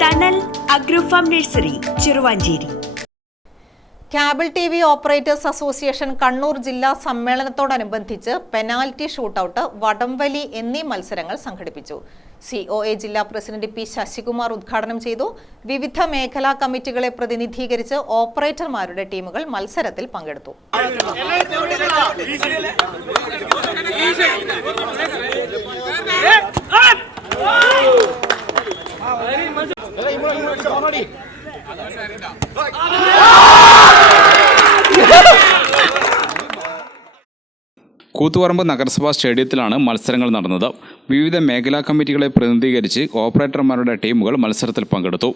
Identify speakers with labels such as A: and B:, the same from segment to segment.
A: Thanal agro farm nursery Cheruvanchery.
B: Cable T V operators association Kannur ജില്ലാ സമ്മേളനത്തോടനുബന്ധിച്ച് penalty shootout വടംവലി എന്നീ മത്സരങ്ങൾ സംഘടിപ്പിച്ചു. സി ഒ എ ജില്ലാ പ്രസിഡന്റ് പി ശശികുമാർ ഉദ്ഘാടനം ചെയ്തു. വിവിധ മേഖലാ കമ്മിറ്റികളെ പ്രതിനിധീകരിച്ച് ഓപ്പറേറ്റർമാരുടെ ടീമുകൾ മത്സരത്തിൽ പങ്കെടുത്തു.
C: കൂത്തുപറമ്പ് നഗരസഭാ സ്റ്റേഡിയത്തിലാണ് മത്സരങ്ങൾ നടന്നത്. വിവിധ മേഖലാ കമ്മിറ്റികളെ പ്രതിനിധീകരിച്ച് ഓപ്പറേറ്റർമാരുടെ ടീമുകൾ മത്സരത്തിൽ പങ്കെടുത്തു.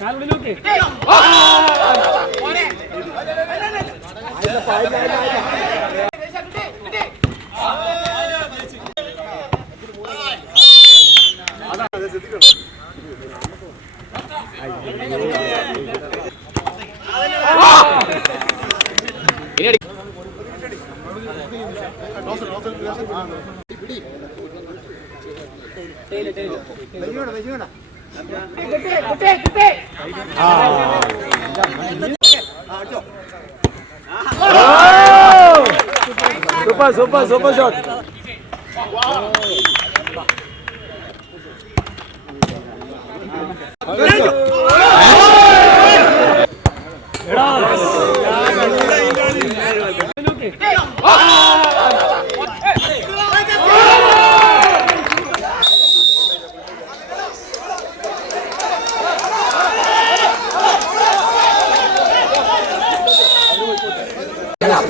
D: കാലുള്ളിലോട്ട്. ഇനി Opa, opa, opa, Jota. Oh!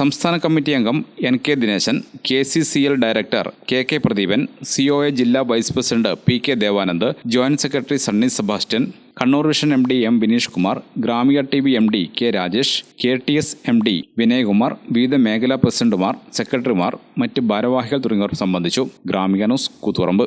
C: സംസ്ഥാന കമ്മിറ്റി അംഗം N K Dineshan K C C L director K K Pradeepan C O A ജില്ലാ vice president P K Devanand joint secretary Sunny Sebastian Kannur vision M D M Vineesh Kumar Gramika T V M D K Rajesh K T S M D Vinayakumar വിവിധ മേഖലാ പ്രസിഡന്റുമാർ സെക്രട്ടറിമാർ മറ്റ് ഭാരവാഹികൾ തുടങ്ങിയവർ സംബന്ധിച്ചു. Gramika news Koothuparamba.